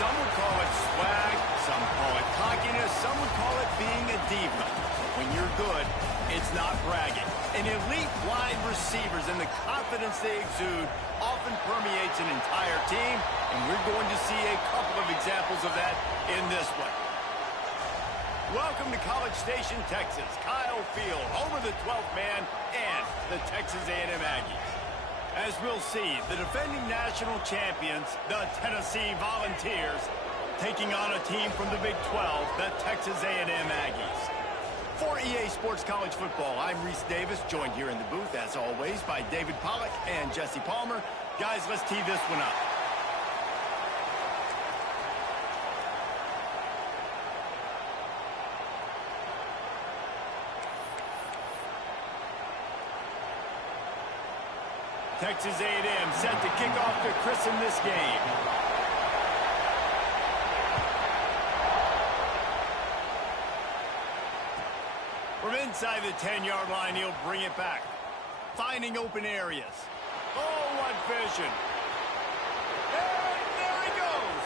Some would call it swag, some call it cockiness, some would call it being a diva. When you're good, it's not bragging. And elite wide receivers and the confidence they exude often permeates an entire team, and we're going to see a couple of examples of that in this one. Welcome to College Station, Texas. Kyle Field, home of the 12th man and the Texas A&M Aggies. As we'll see, the defending national champions, the Tennessee Volunteers, taking on a team from the Big 12, the Texas A&M Aggies. For EA Sports College Football, I'm Reese Davis, joined here in the booth, as always, by David Pollack and Jesse Palmer. Guys, let's tee this one up. Texas A&M set to kick off to christen this game. From inside the 10-yard line, he'll bring it back. Finding open areas. Oh, what vision. And there he goes.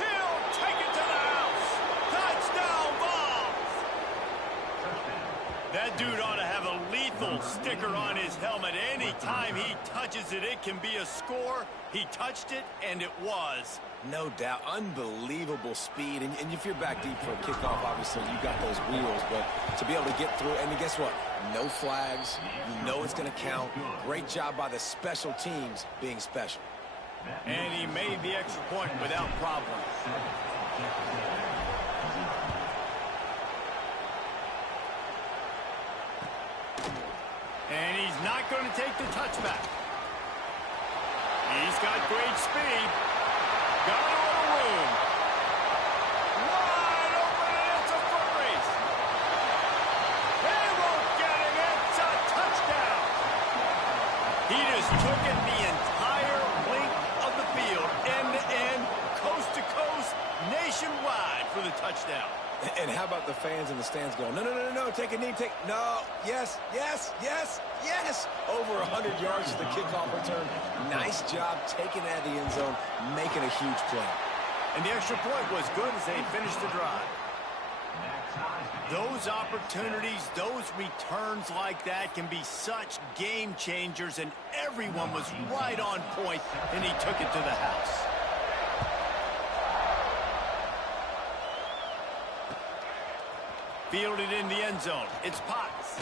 He'll take it to the house. Touchdown, Vols. That dude ought to have a lethal sticker on his helmet. Anytime he touches it, it can be a score. He touched it, and it was. No doubt. Unbelievable speed. And if you're back deep for a kickoff, obviously you got those wheels. But to be able to get through, and guess what? No flags. You know it's going to count. Great job by the special teams being special. And he made the extra point without problem. And he's not going to take the touchback. He's got great speed. Got a little room. Wide open, and it's a foot race. They won't get him. It's a touchdown. He just took it the entire length of the field, end-to-end, coast-to-coast, nationwide for the touchdown. And how about the fans in the stands going, no, no, no, no, no, take a knee, no, yes, yes, yes, yes. Over 100 yards to the kickoff return. Nice job taking it out of the end zone, making a huge play. And the extra point was good as they finished the drive. Those opportunities, those returns like that can be such game changers, and everyone was right on point, and he took it to the house. Fielded in the end zone. It's Potts.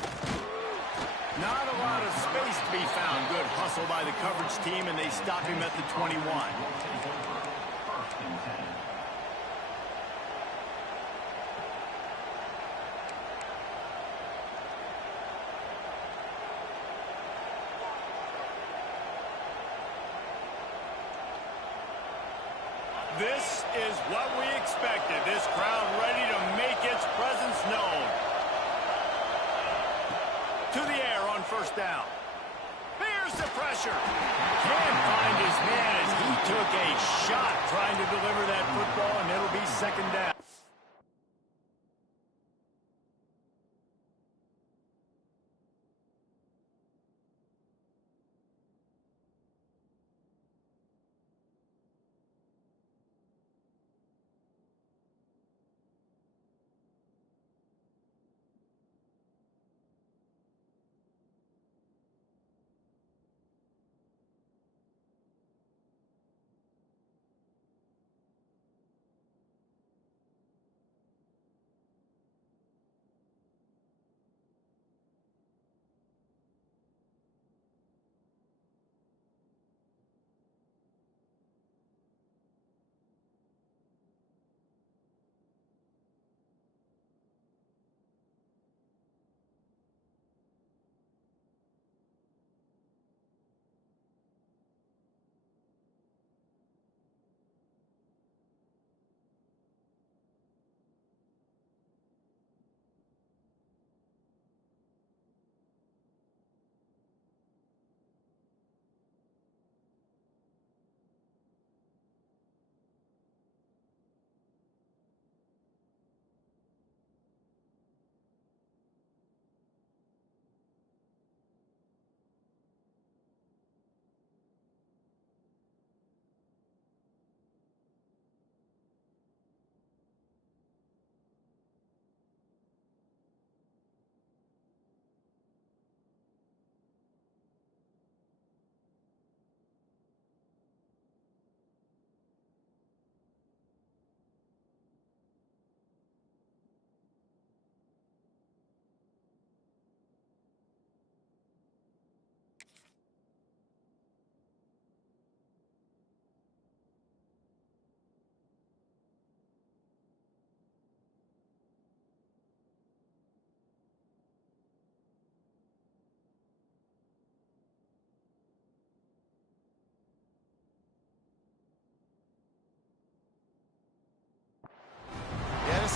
Not a lot of space to be found. Good hustle by the coverage team, and they stop him at the 21. This is what we expected. This crowd ready to make its presence known. To the air on first down. Here's the pressure. Can't find his man as he took a shot trying to deliver that football, and it'll be second down.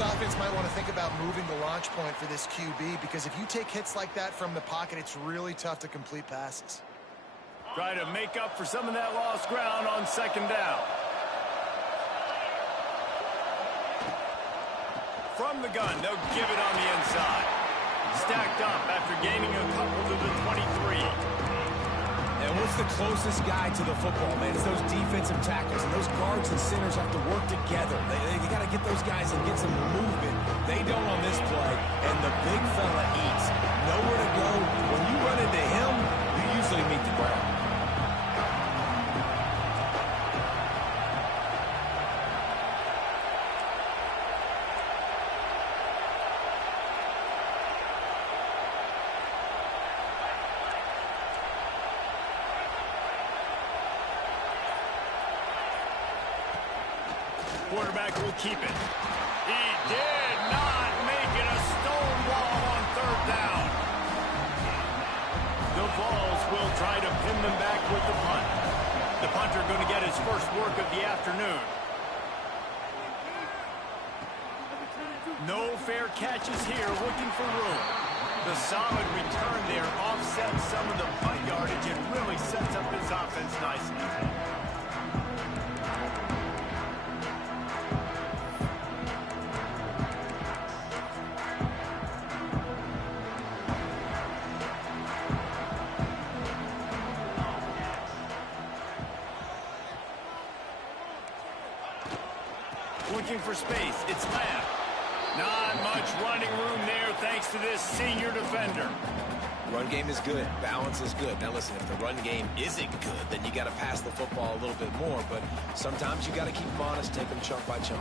this offense might want to think about moving the launch point for this QB, because if you take hits like that from the pocket, it's really tough to complete passes. Try to make up for some of that lost ground on second down. From the gun, they'll give it on the inside. Stacked up after gaining a couple to the 23. And what's the closest guy to the football, man? It's those defensive tackles. And those guards and centers have to work together. They got to get those guys and get some movement. They don't on this play. And the big fella eats. Nowhere to go. When you run into him, you usually meet the ground. Quarterback will keep it. He did not make it a stone wall on third down. The Vols will try to pin them back with the punt. The punter going to get his first work of the afternoon. No fair catches here, looking for room. The solid return there offsets some of the punt yardage and really sets up his offense nicely. Looking for space. It's Lamb. Not much running room there thanks to this senior defender. Run game is good. Balance is good. Now listen, if the run game isn't good, then you got to pass the football a little bit more. But sometimes you got to keep them honest, take them chunk by chunk.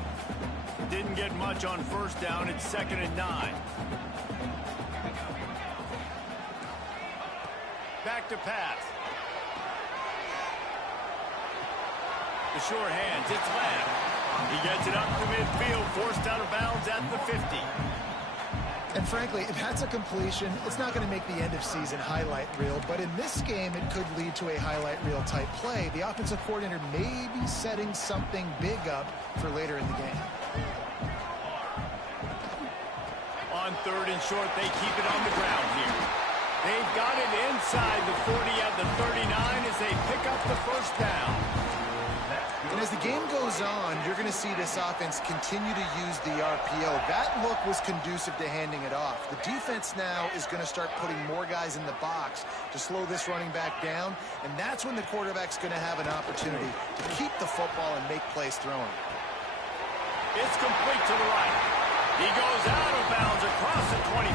Didn't get much on first down. It's 2nd and 9. Back to pass. The sure hands. It's Lamb. He gets it up to midfield, forced out of bounds at the 50. And frankly, if that's a completion, it's not going to make the end of season highlight reel, but in this game, it could lead to a highlight reel type play. The offensive coordinator may be setting something big up for later in the game. On 3rd and short, they keep it on the ground here. They've got it inside the 40 at the 39 as they pick up the first down. And as the game goes on, you're going to see this offense continue to use the RPO. That look was conducive to handing it off. The defense now is going to start putting more guys in the box to slow this running back down, and that's when the quarterback's going to have an opportunity to keep the football and make plays throwing. It's complete to the right. He goes out of bounds across the 25,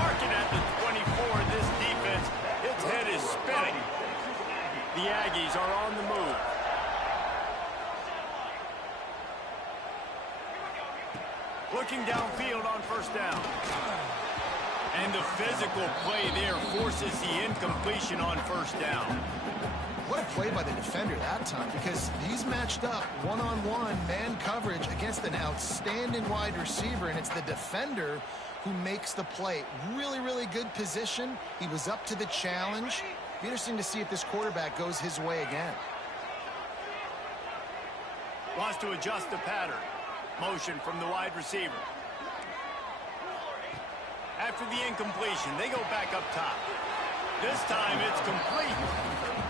marking at the 24. This defense, its head is spinning. The Aggies are on the move. Looking downfield on first down. And the physical play there forces the incompletion on first down. What a play by the defender that time, because he's matched up one-on-one man coverage against an outstanding wide receiver, and it's the defender who makes the play. Really, really good position. He was up to the challenge. Be interesting to see if this quarterback goes his way again. Wants to adjust the pattern. Motion from the wide receiver. After the incompletion, they go back up top. This time it's complete.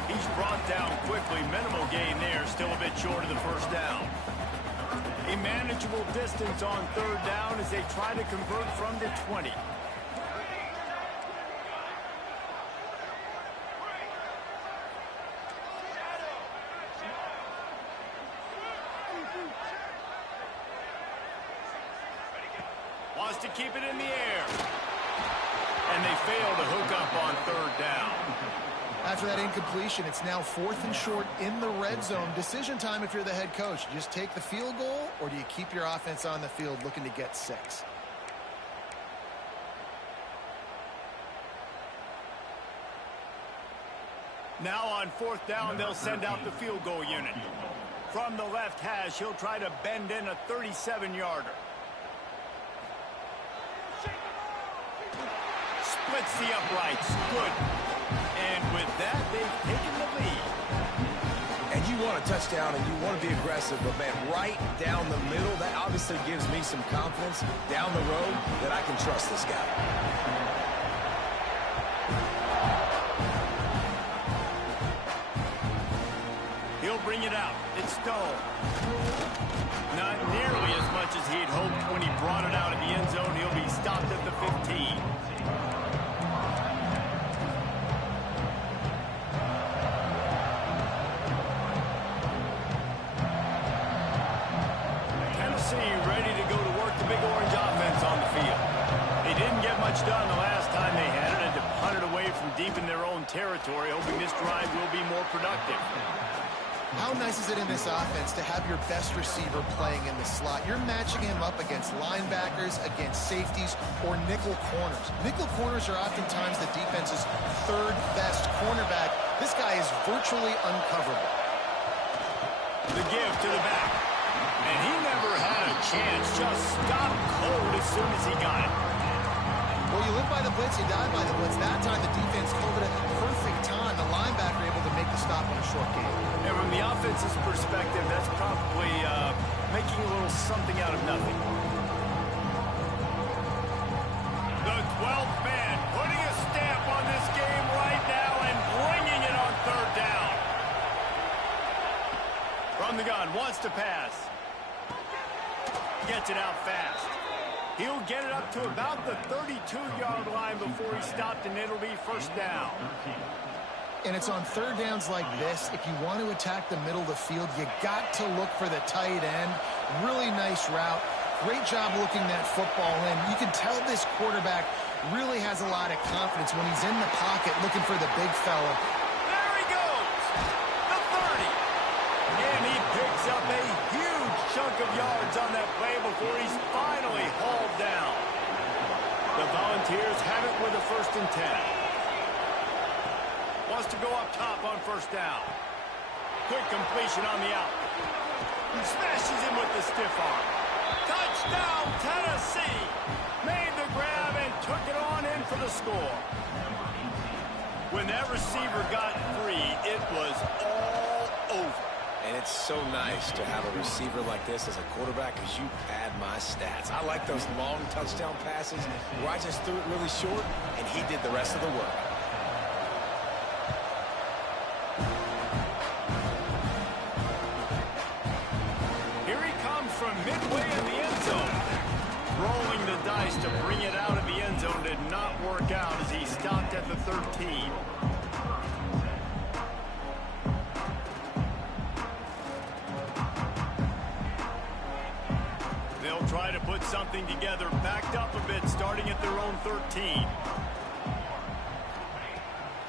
He's brought down quickly. Minimal gain there, still a bit short of the first down. A manageable distance on third down as they try to convert from the 20. Wants to keep it in the air. And they fail to hook up on third down. After that incompletion, it's now 4th and short in the red zone. Decision time if you're the head coach. You just take the field goal, or do you keep your offense on the field looking to get 6? Now on 4th down, they'll send out the field goal unit. From the left hash, he'll try to bend in a 37-yarder. Splits the uprights. Good. And with that, they've taken the lead. And you want want a touchdown and you want to be aggressive, but, man, right down the middle, that obviously gives me some confidence down the road that I can trust this guy. He'll bring it out. It's Stone. Not nearly as much as he'd hoped when he brought it out of the end zone. He'll be stopped at the 15. Ready to go to work the big orange offense on the field. They didn't get much done the last time they had it, and to punt it away from deep in their own territory, hoping this drive will be more productive. How nice is it in this offense to have your best receiver playing in the slot? You're matching him up against linebackers, against safeties, or nickel corners. Nickel corners are oftentimes the defense's third best cornerback. This guy is virtually uncoverable. The give to the back. And he never had a chance. Just stopped cold as soon as he got it. Well, you live by the blitz, you die by the blitz. That time the defense called it at the perfect time. The linebacker able to make the stop on a short game. And from the offense's perspective, that's probably making a little something out of nothing. The 12th man putting a stamp on this game right now and bringing it on third down. From the gun, wants to pass. Gets it out fast. He'll get it up to about the 32-yard line before he stopped, and it'll be first down. And it's on third downs like this. If you want to attack the middle of the field, you got to look for the tight end. Really nice route. Great job looking that football in. You can tell this quarterback really has a lot of confidence when he's in the pocket looking for the big fella. There he goes. The 30. And he picks up a huge chunk of yards on that play before he's finally hauled down. The Volunteers have it with a 1st and 10. Wants to go up top on first down. Quick completion on the out. He smashes him with the stiff arm. Touchdown, Tennessee! Made the grab and took it on in for the score. When that receiver got free, it was all over. And it's so nice to have a receiver like this as a quarterback because you pad my stats. I like those long touchdown passes where I just threw it really short and he did the rest of the work. Here he comes from midway in the end zone. Rolling the dice to bring it out of the end zone did not work out as he stopped at the 13. Try to put something together, backed up a bit, starting at their own 13.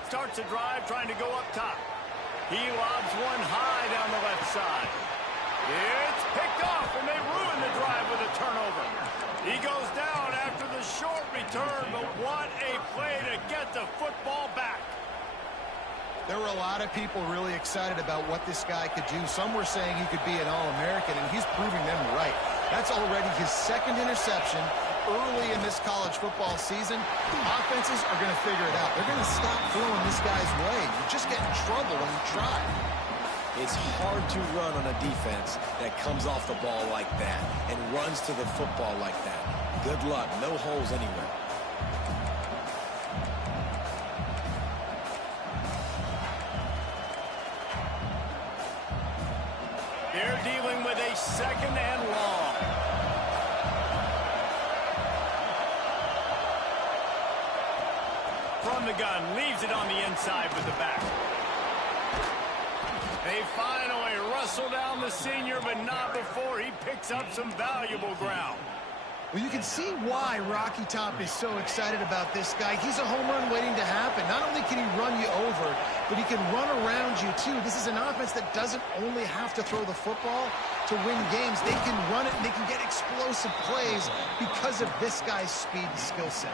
Starts a drive, trying to go up top. He lobs one high down the left side. It's picked off, and they ruin the drive with a turnover. He goes down after the short return, but what a play to get the football back. There were a lot of people really excited about what this guy could do. Some were saying he could be an All-American, and he's proving them right. That's already his 2nd interception early in this college football season. Offenses are going to figure it out. They're going to stop throwing this guy's way. You just get in trouble when you try. It's hard to run on a defense that comes off the ball like that and runs to the football like that. Good luck. No holes anywhere. They're dealing with a 2nd and long. From the gun, leaves it on the inside with the back. They finally wrestle down the senior, but not before he picks up some valuable ground. Well, you can see why Rocky Top is so excited about this guy. He's a home run waiting to happen. Not only can he run you over, but he can run around you, too. This is an offense that doesn't only have to throw the football to win games. They can run it, and they can get explosive plays because of this guy's speed and skill set.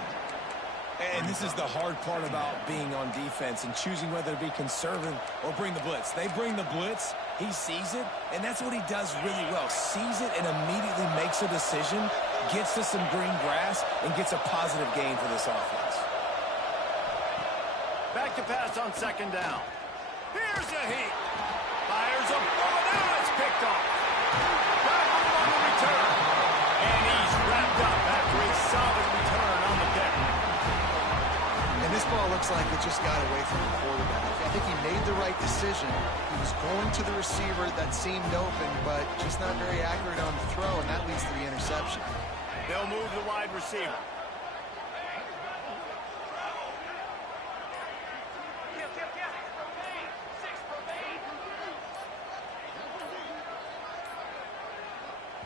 And this is the hard part about being on defense and choosing whether to be conservative or bring the blitz. They bring the blitz, he sees it, and that's what he does really well. Sees it and immediately makes a decision, gets to some green grass, and gets a positive gain for this offense. Back to pass on 2nd down. Here's a heat. Fires a like it just got away from the quarterback. I think he made the right decision. He was going to the receiver that seemed open, but just not very accurate on the throw, and that leads to the interception. They'll move the wide receiver.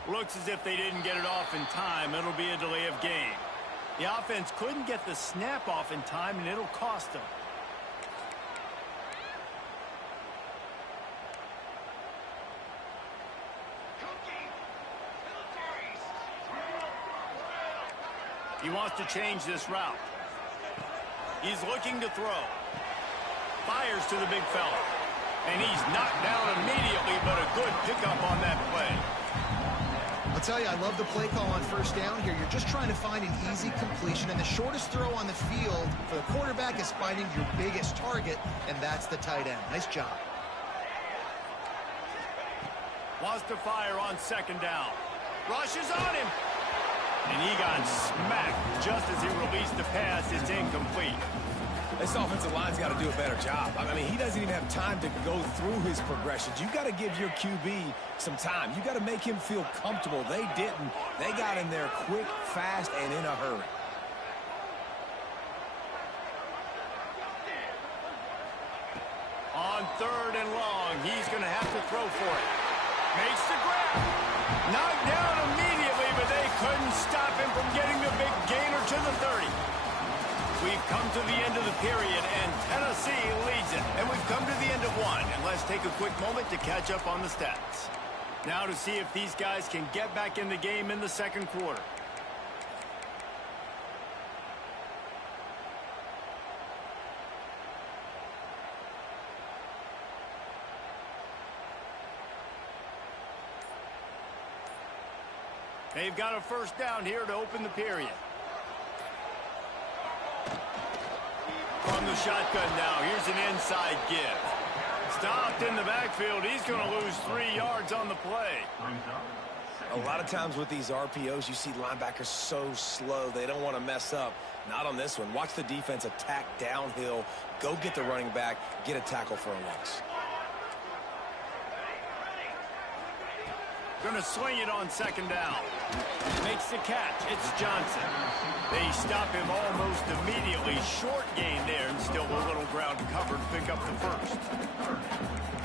Looks as if they didn't get it off in time. It'll be a delay of game. The offense couldn't get the snap off in time, and it'll cost them. He wants to change this route. He's looking to throw. Fires to the big fella. And he's knocked down immediately, but a good pickup on that play. I'll tell you, I love the play call on first down here. You're just trying to find an easy completion, and the shortest throw on the field for the quarterback is finding your biggest target, and that's the tight end. Nice job. Wants to fire on second down. Rushes on him. And he got smacked just as he released the pass. It's incomplete. This offensive line's got to do a better job. I mean, he doesn't even have time to go through his progressions. You got to give your QB some time. You got to make him feel comfortable. They didn't. They got in there quick, fast, and in a hurry. On third and long, he's going to have to throw for it. Makes the grab. Knocked down immediately, but they couldn't stop him from getting the big gainer to the 30. We've come to the end of the period, and Tennessee leads it. And we've come to the end of one. And let's take a quick moment to catch up on the stats. Now to see if these guys can get back in the game in the second quarter. They've got a first down here to open the period. From the shotgun now, here's an inside give. Stopped in the backfield. He's going to lose 3 yards on the play. A lot of times with these RPOs, you see linebackers so slow, they don't want to mess up. Not on this one. Watch the defense attack downhill, go get the running back, get a tackle for a loss. Going to swing it on second down. Makes the catch. It's Johnson. They stop him almost immediately. Short gain there, and still a little ground covered to pick up the first.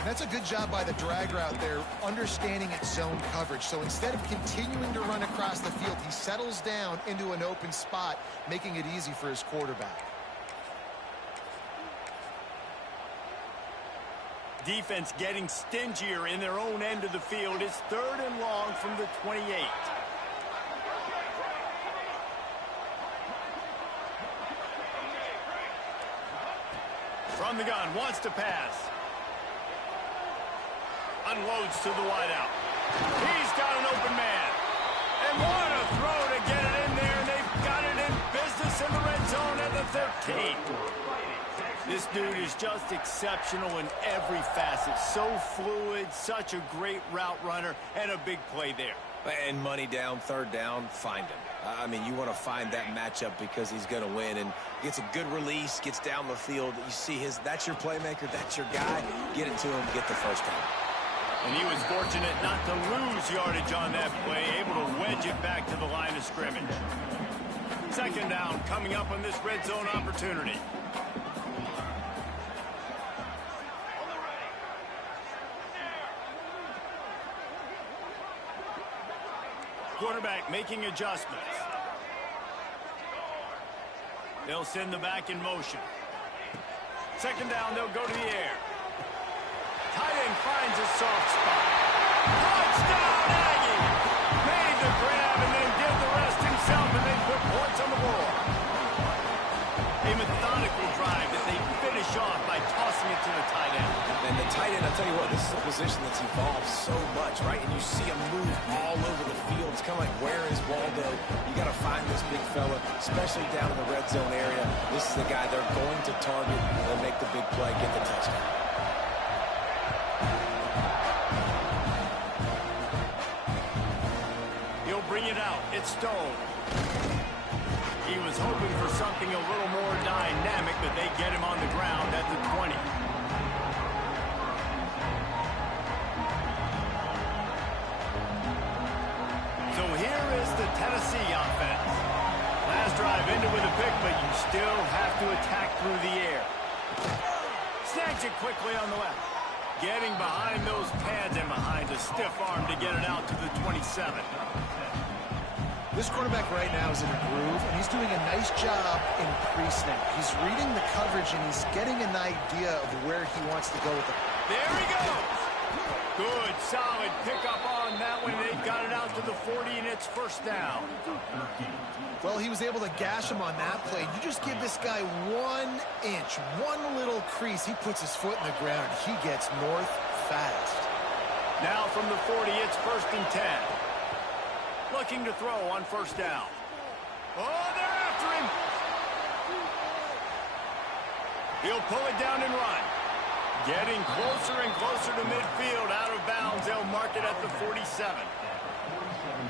That's a good job by the drag route there, understanding its zone coverage. So instead of continuing to run across the field, he settles down into an open spot, making it easy for his quarterback. Defense getting stingier in their own end of the field. It's third and long from the 28. From the gun, wants to pass. Unloads to the wideout. He's got an open man. And what a throw to get it in there. And they've got it in business in the red zone at the 13. This dude is just exceptional in every facet. So fluid, such a great route runner, and a big play there. And money down, third down, find him. I mean, you want to find that matchup because he's going to win. And gets a good release, gets down the field. You see that's your playmaker, that's your guy. Get it to him, get the first down. And he was fortunate not to lose yardage on that play, able to wedge it back to the line of scrimmage. Second down coming up on this red zone opportunity. Quarterback making adjustments. They'll send the back in motion. Second down, they'll go to the air. Tight end finds a soft spot. Touchdown, Aggie! Made the grab and then did the rest himself, and they put points on the board. A methodical drive that they finish off by tossing it to the tight end. And the tight end, I'll tell you what, this is a position that's evolved so much, right? And you see him move all over the field. It's kind of like, where is Waldo? You got to find this big fella, especially down in the red zone area. This is the guy they're going to target and make the big play, get the touchdown. He'll bring it out. It's Stone. He was hoping for something a little more dynamic, but they get him on the ground at the 20. So here is the Tennessee offense. Last drive ended with a pick, but you still have to attack through the air. Snags it quickly on the left. Getting behind those pads and behind a stiff arm to get it out to the 27. This quarterback right now is in a groove, and he's doing a nice job in pre-snap. He's reading the coverage, and he's getting an idea of where he wants to go with it. There he goes. Good, solid pickup on that one. They've got it out to the 40, and it's first down. Well, he was able to gash him on that play. You just give this guy 1 inch, one little crease. He puts his foot in the ground. He gets north fast. Now from the 40, it's first and 10. Looking to throw on first down. Oh, they're after him. He'll pull it down and run. Getting closer and closer to midfield. Out of bounds. They'll mark it at the 47.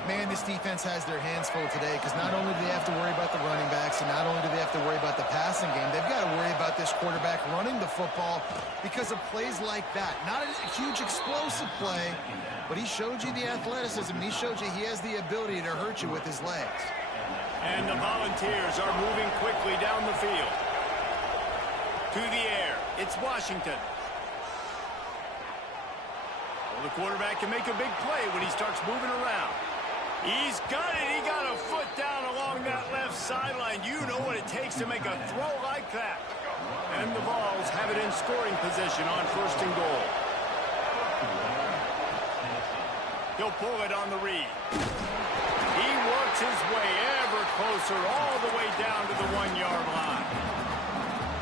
Man, this defense has their hands full today because not only do they have to worry about the running backs and not only do they have to worry about the passing game, they've got to worry about this quarterback running the football because of plays like that. Not a huge explosive play, but he showed you the athleticism. He showed you he has the ability to hurt you with his legs. And the Volunteers are moving quickly down the field. To the air. It's Washington. Well, the quarterback can make a big play when he starts moving around. He's got it. He got a foot down along that left sideline. You know what it takes to make a throw like that. And the Vols have it in scoring position on first and goal. He'll pull it on the read. He works his way ever closer all the way down to the 1-yard line.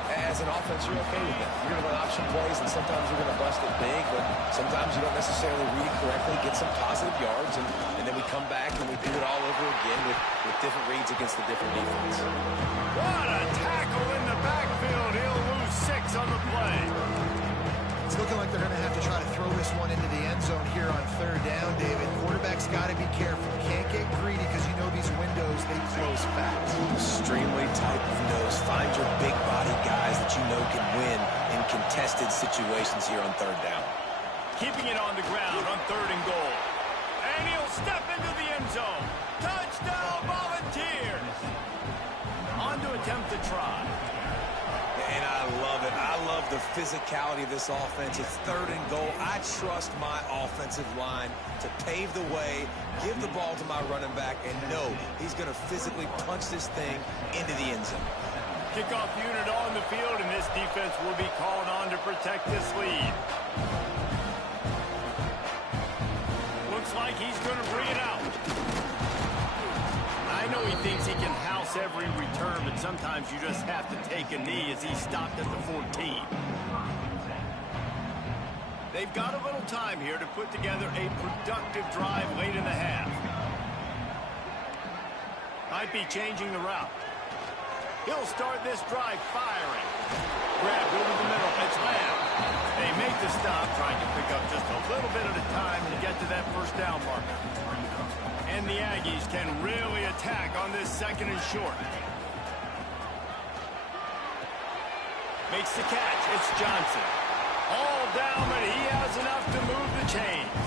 As an offense, you're okay with that. You're going to run option plays, and sometimes you're going to bust it big, but sometimes you don't necessarily read it correctly, get some positive yards, and then we come back and we do it all over again with different reads against the different defense. What a tackle in the backfield. He'll lose 6 on the play. It's looking like they're going to have to try to throw this one into the end zone here on third down, David. Quarterback's got to be careful. Can't get greedy because you know these windows, they close fast. Extremely tight windows. Find your big body guys that you know can win in contested situations here on third down. Keeping it on the ground on third and goal. And he'll step into the end zone. Touchdown, Volunteers. On to attempt to try. And I love it. I love the physicality of this offense. It's third and goal. I trust my offensive line to pave the way, give the ball to my running back, and know he's going to physically punch this thing into the end zone. Kickoff unit on the field, and this defense will be called on to protect this lead. Looks like he's going to bring it out. I know he thinks he can house every return, but sometimes you just have to take a knee as he stopped at the 14. They've got a little time here to put together a productive drive late in the half. Might be changing the route. He'll start this drive firing. Grabbed over the middle. It's Lamb. They make the stop, trying to pick up just a little bit at a time to get to that first down marker. And the Aggies can really attack on this second and short. Makes the catch. It's Johnson. All down, but he has enough to move the chains.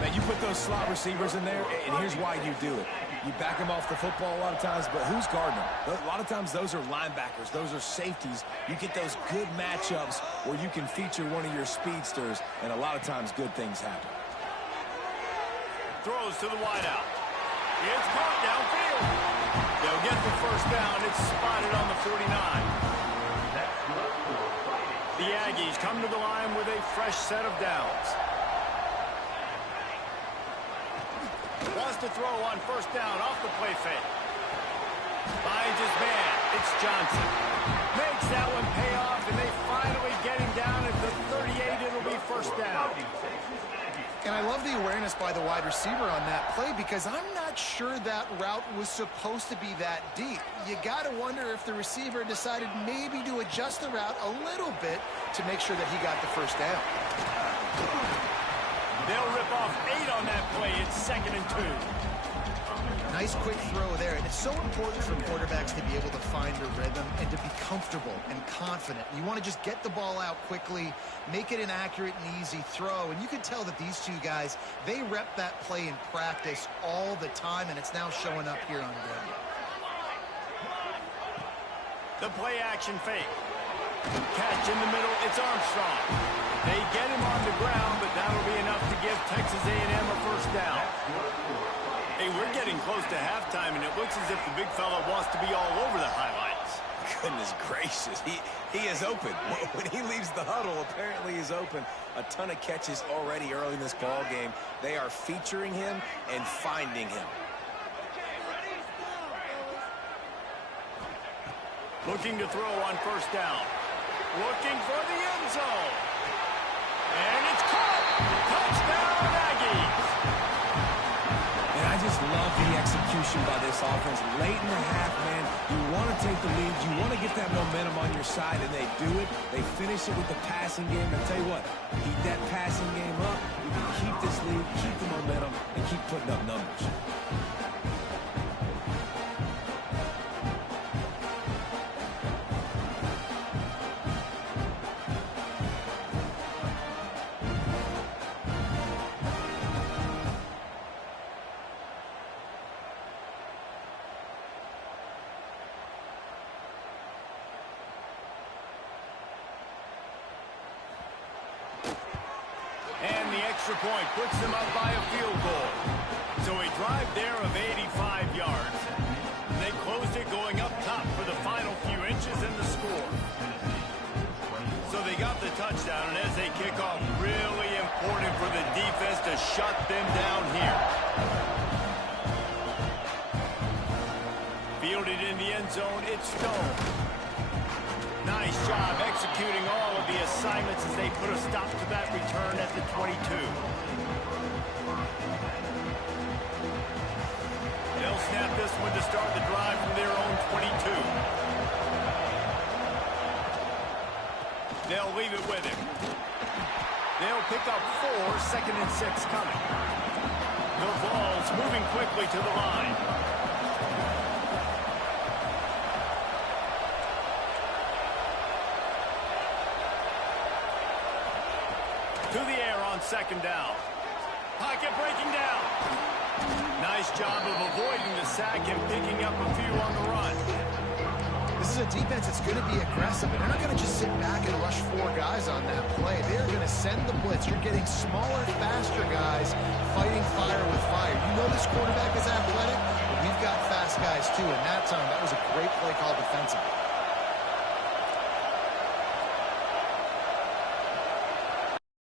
Man, you put those slot receivers in there, and here's why you do it. You back them off the football a lot of times, but who's guarding them? A lot of times those are linebackers. Those are safeties. You get those good matchups where you can feature one of your speedsters, and a lot of times good things happen. Throws to the wideout. It's caught downfield. They'll get the first down. It's spotted on the 49. The Aggies come to the line with a fresh set of downs. Wants to throw on first down off the play fake. Finds his man. It's Johnson. Makes that one pay off, and they finally get him down at the 38. It'll be first down. And I love the awareness by the wide receiver on that play because I'm not sure that route was supposed to be that deep. You got to wonder if the receiver decided maybe to adjust the route a little bit to make sure that he got the first down. They'll rip off 8 on that play. It's second and 2. Nice quick throw there. And it's so important for quarterbacks to be able to find their rhythm and to be comfortable and confident. You want to just get the ball out quickly, make it an accurate and easy throw. And you can tell that these two guys, they rep that play in practice all the time, and it's now showing up here on game. The play action fake. Catch in the middle, it's Armstrong. They get him on the ground, but that'll be enough to give Texas A&M a first down. Hey, we're getting close to halftime, and it looks as if the big fella wants to be all over the highlights. Goodness gracious, he is open. When he leaves the huddle, apparently he's open. A ton of catches already early in this ball game. They are featuring him and finding him. Looking to throw on first down. Looking for the end zone. And it's caught. Touchdown, Aggies. And I just love the execution by this offense. Late in the half, man, you want to take the lead. You want to get that momentum on your side, and they do it. They finish it with the passing game. And tell you what, keep that passing game up. You can keep this lead, keep the momentum, and keep putting up numbers. And the extra point puts them up by a field goal. So a drive there of 85 yards. They closed it going up top for the final few inches in the score. So they got the touchdown, and as they kick off, really important for the defense to shut them down here. Fielded in the end zone, it's Stone. Nice job executing all of the assignments as they put a stop to that return at the 22. They'll snap this one to start the drive from their own 22. They'll leave it with him. They'll pick up 4, 2nd and 6 coming. The ball's moving quickly to the line. To the air on 2nd down. Pocket breaking down. Nice job of avoiding the sack and picking up a few on the run. This is a defense that's going to be aggressive, and they're not going to just sit back and rush 4 guys on that play. They're going to send the blitz. You're getting smaller, faster guys fighting fire with fire. You know this quarterback is athletic, but we've got fast guys too, and that time, that was a great play call defensively.